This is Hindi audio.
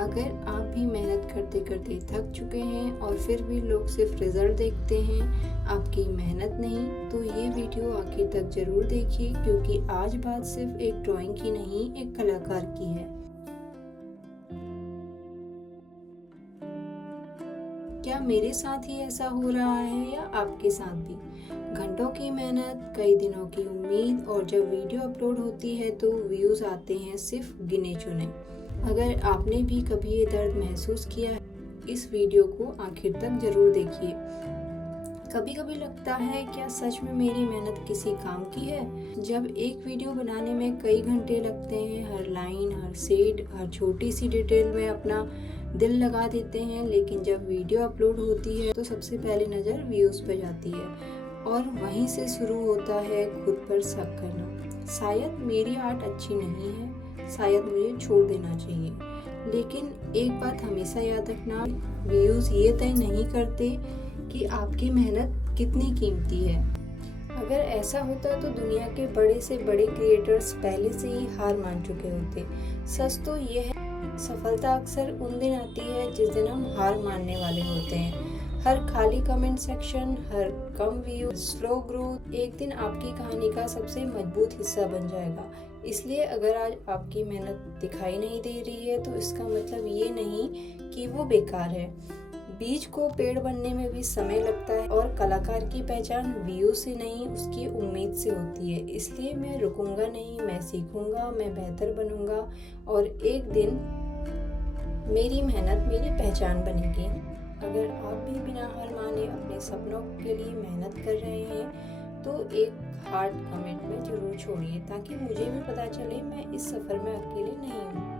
अगर आप भी मेहनत करते करते थक चुके हैं और फिर भी लोग सिर्फ रिजल्ट देखते हैं, आपकी मेहनत नहीं, तो ये वीडियो आखिर तक जरूर देखिए, क्योंकि आज बात सिर्फ एक ड्राइंग की नहीं, एक कलाकार की है। क्या मेरे साथ ही ऐसा हो रहा है या आपके साथ भी? घंटों की मेहनत, कई दिनों की उम्मीद, और जब वीडियो अपलोड होती है तो व्यूज आते हैं सिर्फ गिने चुने। अगर आपने भी कभी ये दर्द महसूस किया है, इस वीडियो को आखिर तक जरूर देखिए। कभी कभी लगता है, क्या सच में मेरी मेहनत किसी काम की है? जब एक वीडियो बनाने में कई घंटे लगते हैं, हर लाइन, हर शेड, हर छोटी सी डिटेल में अपना दिल लगा देते हैं, लेकिन जब वीडियो अपलोड होती है तो सबसे पहले नज़र व्यूज़ पर जाती है और वहीं से शुरू होता है खुद पर शक करना। शायद मेरी आर्ट अच्छी नहीं है, शायद मुझे छोड़ देना चाहिए। लेकिन एक बात हमेशा याद रखना, व्यूज़ ये तय नहीं करते कि आपकी मेहनत कितनी कीमती है। अगर ऐसा होता तो दुनिया के बड़े से बड़े क्रिएटर्स पहले से ही हार मान चुके होते। सच तो ये है, सफलता अक्सर उन दिन आती है जिस दिन हम हार मानने वाले होते हैं। हर खाली कमेंट सेक्शन, हर कम व्यू, स्लो ग्रोथ एक दिन आपकी कहानी का सबसे मजबूत हिस्सा बन जाएगा। इसलिए अगर आज आपकी मेहनत दिखाई नहीं दे रही है तो इसका मतलब ये नहीं कि वो बेकार है। बीज को पेड़ बनने में भी समय लगता है और कलाकार की पहचान व्यू से नहीं, उसकी उम्मीद से होती है। इसलिए मैं रुकूंगा नहीं, मैं सीखूंगा, मैं बेहतर बनूंगा और एक दिन मेरी मेहनत मेरी पहचान बनेगी। अगर आप भी बिना हार माने अपने सपनों के लिए मेहनत कर रहे हैं तो एक हार्ट कमेंट में जरूर छोड़िए, ताकि मुझे भी पता चले मैं इस सफ़र में अकेले नहीं हूँ।